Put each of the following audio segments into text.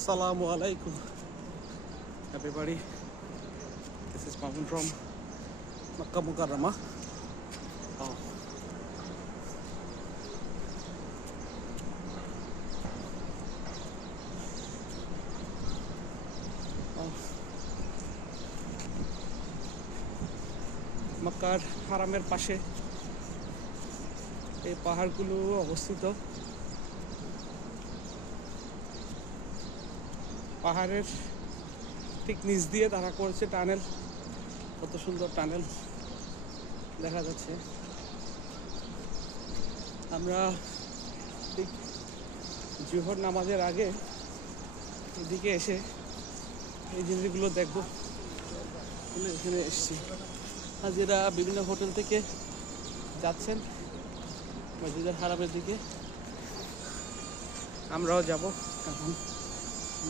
Assalamu alaikum, everybody. This is Pawan from Makkah Mukarramah. Oh. মক্কার হারামের পাশে এই পাহাড়গুলো অবস্থিত। পাহাড়ের ঠিক নিচ দিয়ে তারা করেছে টানেল। কত সুন্দর টানেল দেখা যাচ্ছে। আমরা ঠিক জোহর নামাজের আগে এদিকে এসে এই জিনিসগুলো দেখবো বলে এখানে এসেছি। হাজিরা বিভিন্ন হোটেল থেকে যাচ্ছেন মসজিদের হারামের দিকে, আমরাও যাব। এখন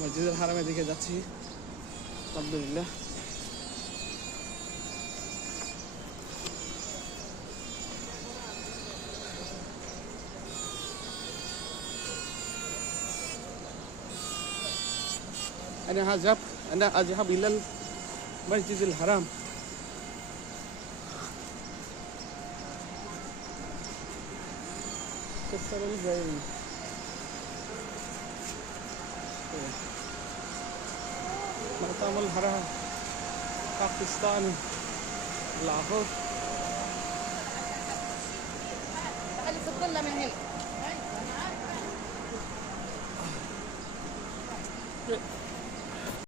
মসজিদের হারামের দিকে যাচ্ছি আলহামদুলিল্লাহ। أنا أذهب إلى المسجد الحرام. كسر الجاي مقام الحرام पाकिस्तान लाहौर.